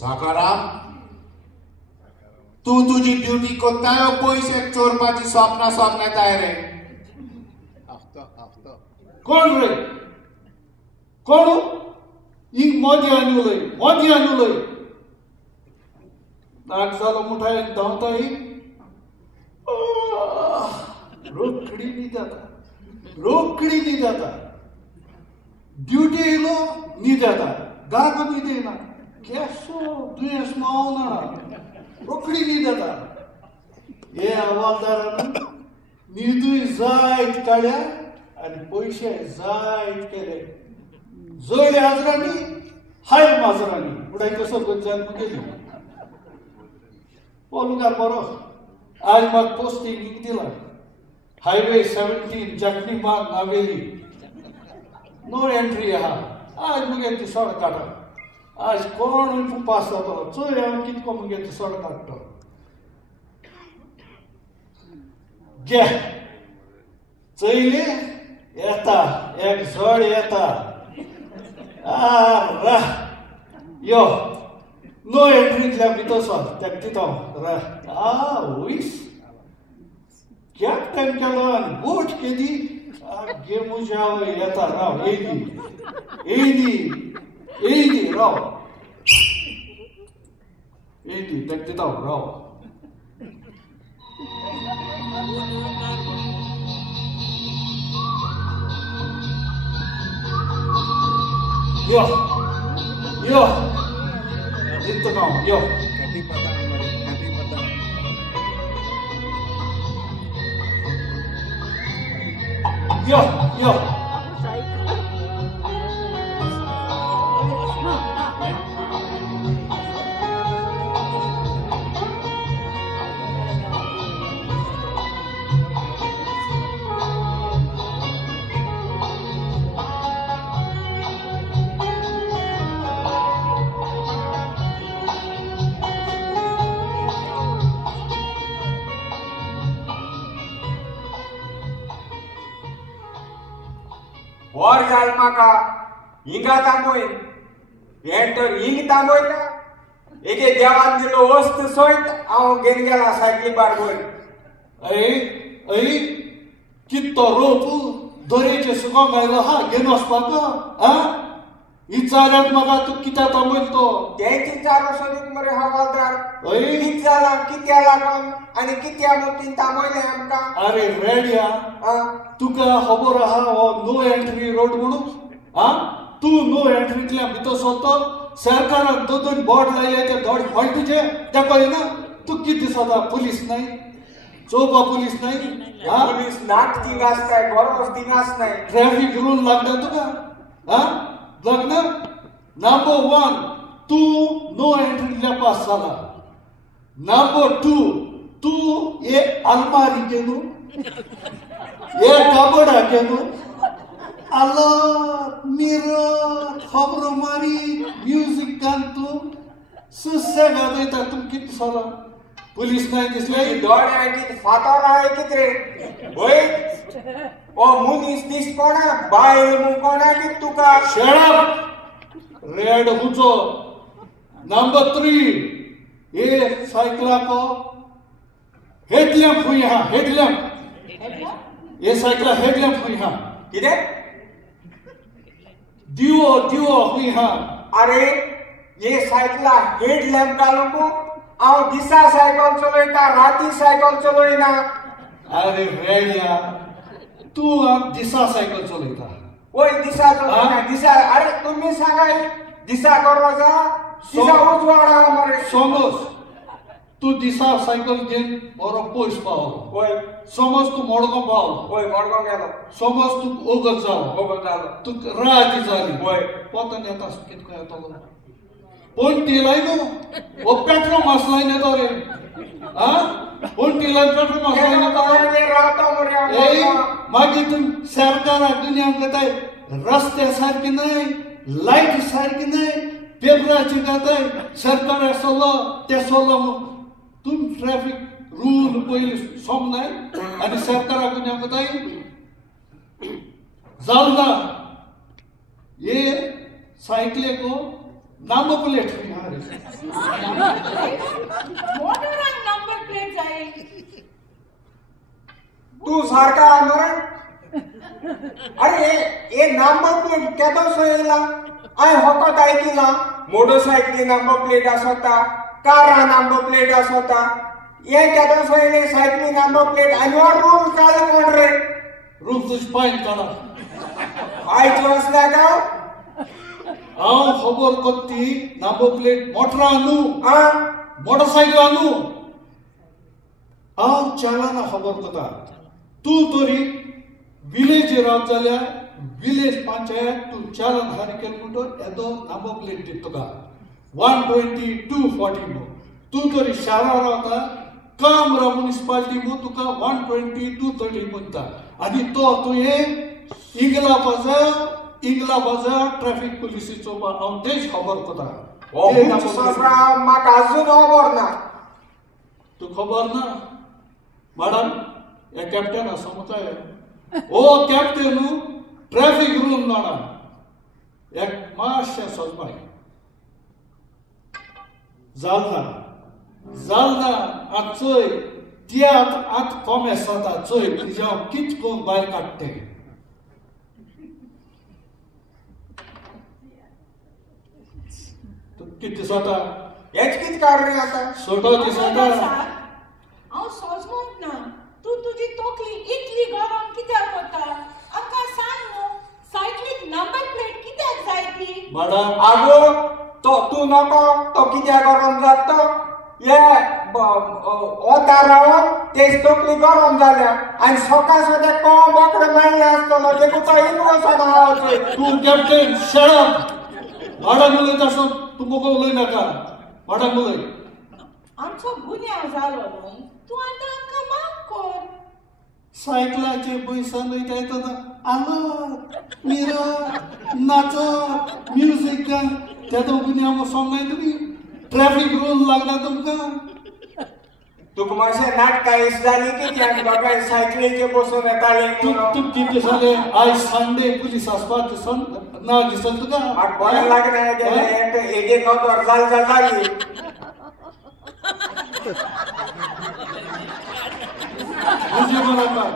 साकाराम तू तुझी ड्युटी कोणत्या पैसे चोरपाची स्वप्नात आहे रे कोण रे कोण ही मोदी आणलंय नाक झालं मोठा धावताही रोकडी निदाता ड्यूटी येलो निदाता गाग निदेना कैसो द्वेष मावना रोकडी निदाता हे हवालदारानं निदूय जायत काढल्या आणि पैसे जायत केले जोडे हजरांनी हाय माजरांनी उडाय कसं गंजान गेली बोलूगार बरो आज मग पोस्टिंग दिला हायवे 17 जखनीबाग नावेली नो एंट्री हा आज मुगे ती सडक काढा आज कोण पास जातो चोय कितको मुगे ती सडक काढतो गे चैले येता एक झड येता यो नो एंट्रीतल्या भितर त्या तिथं हुईस क्या टाइम केलो आणि गोट केली गे मुजा येता राव एदी राव एदी त्या तिथं राव यो itu kau yo yo और जालमा का हिंगा तांबोय एंटर हिंग तांबोय का एके देवान दिलो वस्तू सोयत हांव घेन गेला सायकली बार बोय ऐ कितो रोप दोरेचे सुगो गायलो हा घेन वचपाक हा विचारत म्हाका तू कित्या तांबोय तो तेची चारो सोदीत मरे हवालदार कित जाला कित्या लागोन आनी कित्या मोतीन तांबोयले आमकां अरे रेड्या तुका खबर आहा हो नो एंट्री रोड म्हणून तू नो एंट्रीतल्या भितर सरतो सरकारान दोन बोर्ड लायले ते धड हॉल तुजे ते पळयना तू कित दिसता पुलीस नाही चोपा पुलीस नाही पुलीस नाक तिंगास काय गरज तिंगास नाही ट्रॅफिक रूल लागता तुका लग्न नंबर 1 तू नो एंट्रीतल्या पास जाला नंबर 2 तू ये अलमारी केलो ये कबड हाकेलो आलो मिरर खबर मारी म्युजिक कांतू सुसेगाद येता तुम कित सला पुलिस नाही दिसले दोड्या कित फातोर आहे कित रे होय ओ मुनीस दिस कोणा बायल मु कोणा कित तुका शट रेड हुचो नंबर 3 ये सायकला को हेडलॅम्प हुई हा हेडलॅम्प ये सायकला हेडलॅम्प हुई हा किदे दिवो हुई हा अरे ये सायकला हेडलॅम्प घालून को हांव दिसा सायकल चलयता राती सायकल चलयना अरे रेड्या तू दिसा सायकल चलयता ओय दिसा चलयना दिसा अरे तुम्ही सांगाय दिसा करो जा दिसा उजवाडा मरे समज तू दिसा सायकल घेऊन बरो पयस पावलो ओय समज तू मडगांव पावलो ओय मडगांव गेलो समज तू ओगत जालो तू राती जाली ओय पोतन येता कितको येतलो पण तिलाय न्हू ओ पेट्रोल मासलाय येतो रे पण तिला पेट्रोल मासलाय येतो मागीर तू सरकाराक दुनियाक जाताय रस्ते सारके नाही लाईट सारकी नाही पेपराची गाताय सरकार सोलो ते सोलो तुम ट्रॅफिक रूल पयली समनाय आनी सरकाराक दुनियाक जाताय जालना ये सायकले को नांबर प्लेट मोटरान नंबर प्लेट जाय तू सारखा मरण अरे ए नंबर प्लेट केदो सोयला आय होकत ऐकिला मोटरसायकली नंबर प्लेट आसता कारा नंबर प्लेट आसता ये केदो सोयले सायकली नंबर प्लेट आणि रूल काय कोण रे रूम तुझ पायन काढा आयचो असल्या का हांव खबर करती नंबर प्लेट मोटरानू आ मोटरसायकलानू हांव चालाना खबर करता तू तरी विलेज रावत जाल्यार विलेज पंचायत तू चालन हारिकेल म्हणटो येदो नंबर प्लेट दित तुका 120 240 तू तरी शारा रावता कामरा म्युनिसिपालिटी तुका 120 230 म्हणटा आनी तो तुवें इंगला बाजार ट्रॅफिक पुलिसीचो हांव तेच खबर करता ससरा म्हाका अजून खबर ना तू खबर ना मॅडम या कॅप्टन समजाय ओ कॅप्टन ट्रॅफिक रूल जाणा एक मातशें सोजमाय जालना आत चोय तियात आत कॉमेस जाता चोय तिच्या कित कोण भायर काडटे कित दिसता हेच कित काढ रे आता सोटो दिसता हांव सोजमोत ना तू तुजी तोकली इतली गरम कित्याक करता आमकां सांग न्हू सायकलीक नंबर प्लेट कित्याक जाय ती मॅडम आगो तो तू नको तो कित्याक गरम जाता ये ओता रावन तेच तोकली गरम जाल्या आनी सकाळ सद्या कोण बोकडे मेळ्ळे आसतलो देखून तो इनवोसन आहावचोय तू कॅप्टन शट मॅडम उलयता सो तू मोको उलय नाका मॅडम उलय आमचो गुन्यांव जालो न्हू तूं आतां आमकां माफ कर सायकलाचे पयसान वयता येतना आलो मिरो नाचो म्युझिक तेदो गुन्यांव सोंग नाय तुमी ट्रॅफिक रूल लागला तुमकां तुका मातशें नाटकां इस जाली कित्याक बाबा सायकलीचेर बसून येताले तू कितें जालें आयज संडे पुलीस आसपाक ना दिसत तुका म्हाका बरें लागना हेजे नदर जाली तुजे बरोबर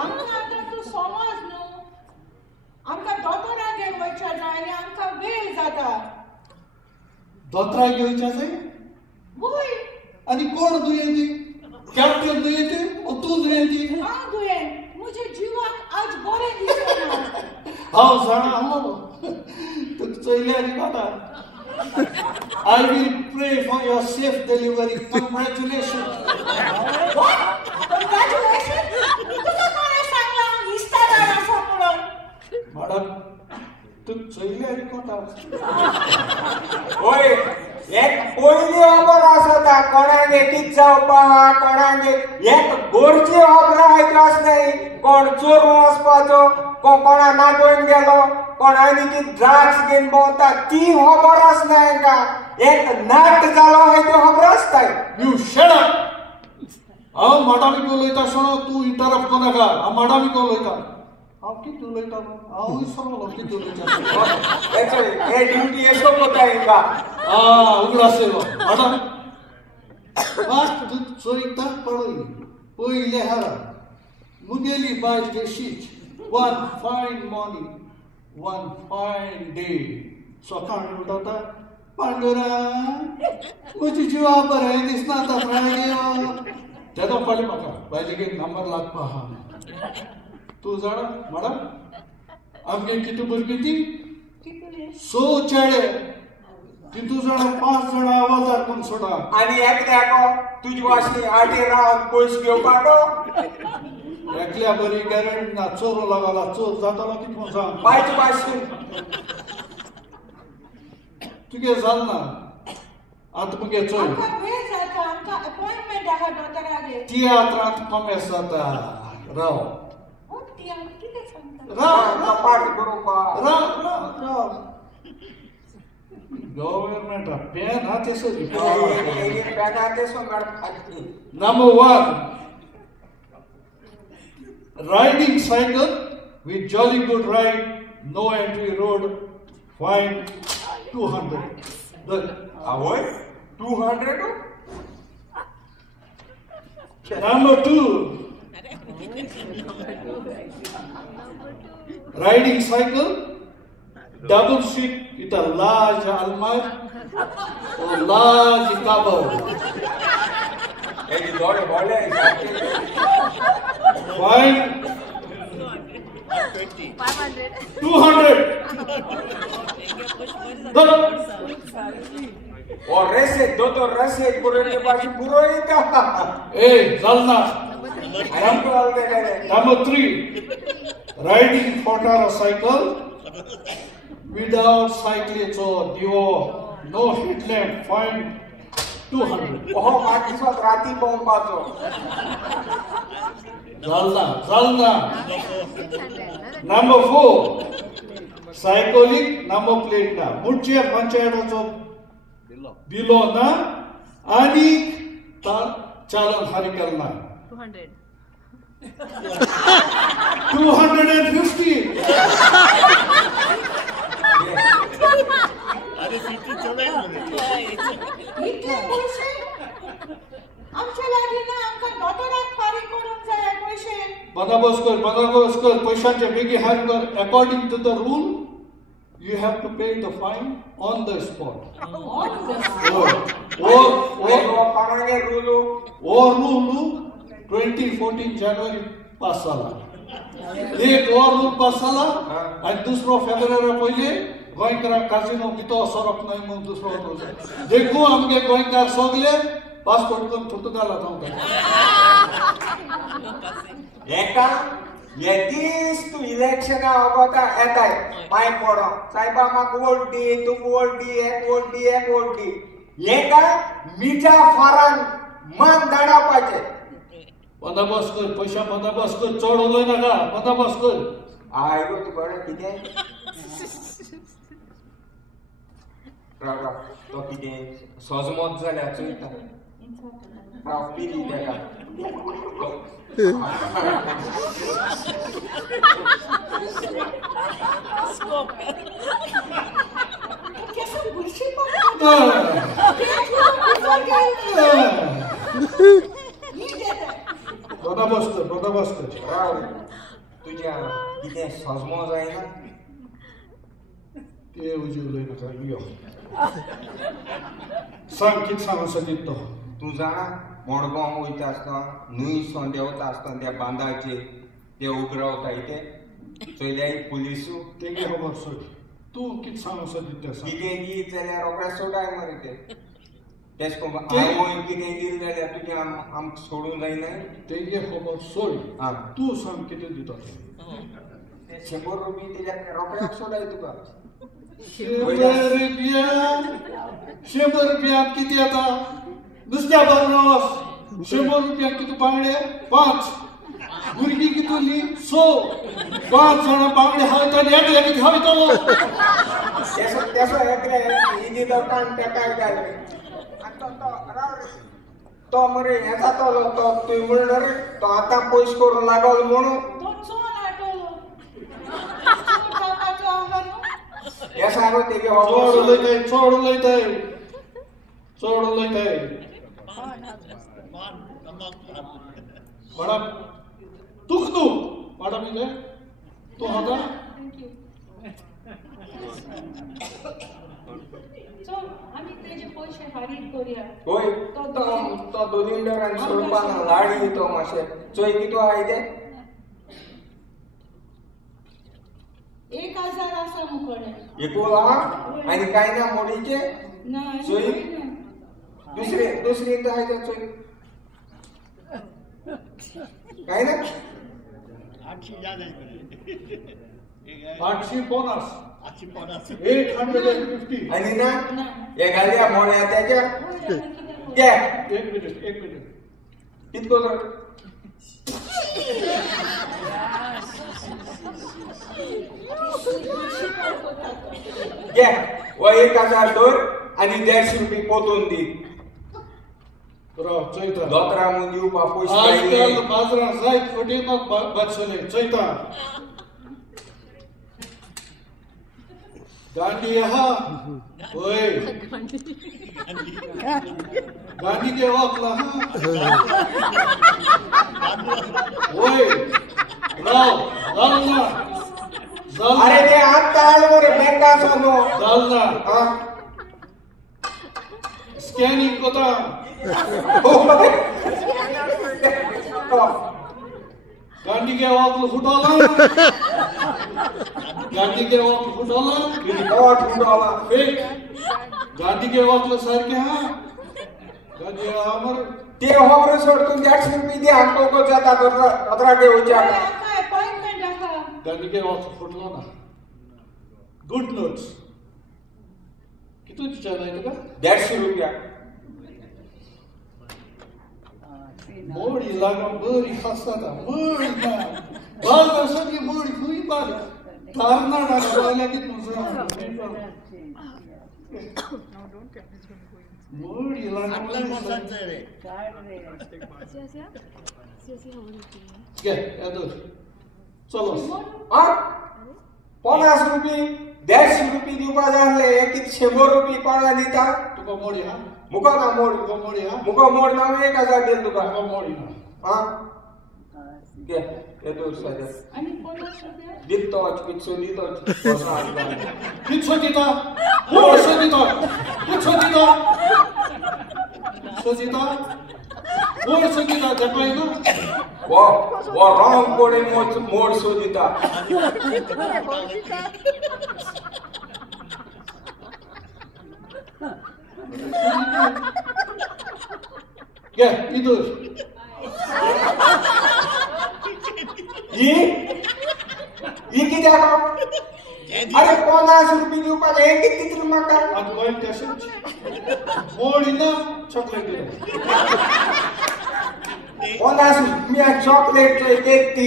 आमकां आतां तूं समज न्हू आमकां दोतोरागेर वयचें जाय आनी आमकां वेळ जाता दोतोरा घेवच्या जाय वय आनी कोण दुयेंती कॅप्टन दुयेंती ओ तूं दुयेंती हांव दुयेंत म्हज्या जिवाक आज बरें दिसना हांव जाणा आलो तुका चोयल्यार काटा I will pray for your safe delivery. Congratulations. What? Congratulations? तुका कोणे सांगला इस्तादार आसा म्हणून मॅडम तू चोयल्यार काटा ओय एक पयली खबर आसता कोणाक एकीच जावपा कोणाक एक गोरची खबर आयत आसनाय कोण चोरून वचपाचो कोणा नागोवन गेलो कोण आनी ती ड्रग्स घेवन भोंवता ती खबर आसना हांकां एक नाट जालो हाय त्यो खबर आसताय यू शट अप हांव मॅडमीक उलयता शोणो तूं इंटरप्ट कर नाका हांव मॅडमीक उलयता हांव कितें उलयता हांव विसरलो कितें उलयता हे ड्युटी एसो कोता हांकां उगडा सेलो मॅडम आज तू चोयता पळय पयले हारा मुगेली bye देशीच one fine morning one fine day सकाळी उठता पांडुरा म्हजी जिवा बरें दिसना आतां फ्रायडे तेदो फाल्यां म्हाका बायलेगेर नंबर लागपा आहा तूं जाणा मॅडम आमगे कितें भुरगीं ती सो चेडे तितू जाणा 5 जाणां आवाजार कोण सोडा आनी एकल्याको तुजी वाशी आटी रावन पयस घेवपाक एकल्या बरी गॅरंटी ना चोरो लागला चोर जातालो कितें सांग पायचे भाशेन तुगे जालना आतां मुगे चोय आमकां वेळ जाता आमकां अपॉइंटमेंट आहा दोतोरागेर तियात्रांत कॉमेस जाता राव ती आमकां कितें सांगता पाट बरोवपाक गव्हर्नमेंट पेन हा तेसो number 1 riding cycle with jolly good ride no entry road, fine 200. Done. आवय 200 Number 2, riding cycle, double seat with a large almar or large cover. એની દોડે બોલે Fine 200. Done. और रेसे दो तो रेसे पूरे के पास पूरा ही था Hey, Zalna. हम तो आलते गए Number 3, riding motorcycle without cyclist or duo, no headlamp, fine 200. ओह माटी साथ राती बम पातो Zalna. Number 4, cycling number plate na. Murche panchayatacho dilo na ani chalan harikal na. 250. इतले पैसे आमच्या लागीं आमकां दोतोराक फारीक करूंक जाय पैसे बंदोबस्त कर पैशांचे बेगी हार कर. According to the rule, you have to pay the fine on the spot. वो पारांगे रूलू Or rule 2014 January पास झाला. एक और रूल पास झाला आणि दुसरो फेब्रुवारी पहिले गोंयकारांक काजिनो भितो सरप नाही म्हणून दुसरो होतो. देखू आमगे गोंयकार सगळे पासपोर्ट करून पुर्तुगालात वता. एका येतीस तू इलेक्शन होता येताय माय पडो साहेबा म्हाका वोट दी तू वोट दी एक वोट दी एका मिठा फारान मन धाडपाचे बंदोबस्त कर पैसा बंदोबस्त कर. चढ उलय नाका बंदोबस्त कर. आयगो तुकडे कितें राव तो कितें सजमत जाल्यार चोयता राव पिली तेका केसं बुरशी बंदोबस्त कर. राव तुझ्या कितें सजमो जायना ते उजी उलय नाका यो. सांग कितें सांग असो दितो. तूं जाणा मडगांव वयता आसतना न्हंय सो देंवता आसतना त्या बांदाचेर ते उगरावताय ते चोयल्याय पुलिसू तेगे खबर सोड. तूं कितें सांग असो दिता सांग. कितें दीत जाल्यार रोखडें सोडाय मरे ते तेश कोन्न हांवें कितें दिलें जाल्यार तुजें आमकां सोडूंक जायना तेगे खबर सोड. आं तूं सांग कितें दिता. 100 रुपया दिल्यार रोखड्याक सोडाय तुका 100 रुपया किती आता नुसत्या बरोस 100 रुपया किती बांगडे 5 भुरगी कितली 100 5 जण बांगडे हायतात एकले किती हायतो तेसो एकले इदी दोकान तेकाय जाले तो मरे हे जातलो तो तुय म्हणलो रे तो आतां पयस करूंक लागल म्हणून हे सांगो तेगे चोड उलयताय मॅडम तूक मॅडम इथे तू होता आम्ही तेजे पैसे फारीक करूया. होय तो दोनींडरान सोडपाना लाडी तो मातशे चोय कितो आहाय ते 1000 आसा मुकडे एकूण आहा आनी कांय ना मोडीचे ना चोय दुसरी आहाय ते चोय कांय ना 850 850 आनी ना हे घालया मोड्या त्याच्या घे एक मिनिट कितको तर घे वो 1000 दोर आनी 150 रुपये पोतून दी चैता दोतरा मुन दिवपा पयशे आजकाल बाजारात जायत फटीनच बसले चैता गांधी हा होय गांधी के वाकला हा होय राव झालं अरे ते आता आलो रे बेंगा सोनो झालं हा स्कॅनिंग कोता गांधी के वाकलं फुटाला गांधी के वाकलं फुटाला रिपोर्ट फुटाला फेक गांधी के वाकलं सारखे हा गांधी हमर ते होवर सोडून 100 रुपये दे हमको को जाता पत्रा के उचा आका अपॉइंटमेंट आहा गांधी के वाकलं फुटला ना गुड नोट्स किती विचार आहे का 150 रुपया मोडी लागून बरी हसता मोडी ना बाल सगळी मोडी खुई बाल तारणा टाकल्या की तुझं मोडी लागून घे यादव चलो हा 50 रुपये 150 रुपये दिवपा जाणले एक 100 रुपये कोणा दिता तुका मोडी हा मुका ना मोड तुका मोडी हा मुका मोड ना 1000 देल तुका तुका मोडी ना हा घे ये तो सजा आणि 50 रुपया दितो किचो दितो कोसा आला किछो दिता मोड दिता किछो दिता सोजिता मोड दिता जपाई ना वो रॉन्ग कोडे मोड सो दिता घे इधर ही किती आहे अरे 50 रुपये दिवपा एक किती माका आणि गोइंग टेस्ट मोडी ना चॉकलेट दे 50 रुपया चॉकलेट एक ती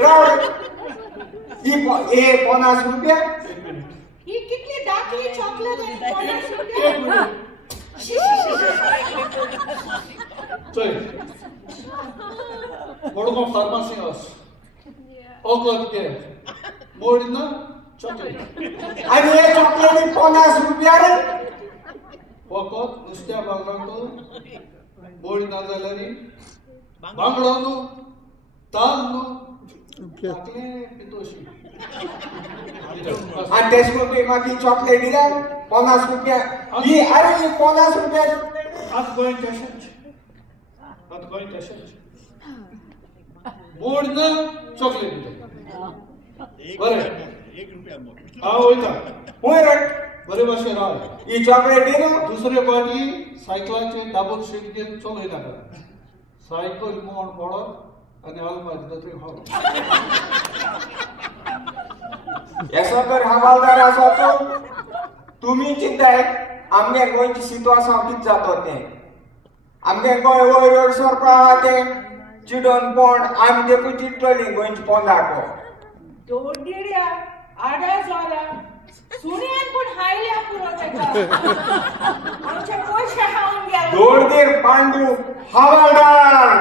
राव ही 50 रुपया ही कितली दाखली चॉकलेट आणि 50 रुपया एक मिनिट चल मोडको फार्मसी हाऊस ओकत के मोडी ना चॉकलेट आणि हे चॉकलेट 50 रुपया रे ओकत नुसत्या बांगडांतो मोडी ना जाल्यार बांगडो न्हू ताल न्हू टाकले पितोशी आणि तेच रुपये मागी चॉकलेट दिला 50 रुपया ही अरे ही 50 रुपया आज गोइंग टेस्ट मोड ना चॉकलेट दे बरे हा वयता होय रे बरे भाशे राव ही चॉकलेट दे ना दुसरे पाटी सायकलाचे डबल सीट घेऊन चलय नाका सायकल मोड पडत आणि आलमारी तरी हाव ऐसा तर हवालदार असा तो तुम्ही चिंताय आमगे गोंयची सिच्युएशन कित जातो ते आमगे गोंय वयर सरपा ते चिडोन पण आमी देखू चिट्टली गोंयची पोंदाको दोडेड्या आडा जाला सुण्यान पण हायल्या पुरो तेका आमचे पैसे हावून गेले दोडदेर पांडू हवालदार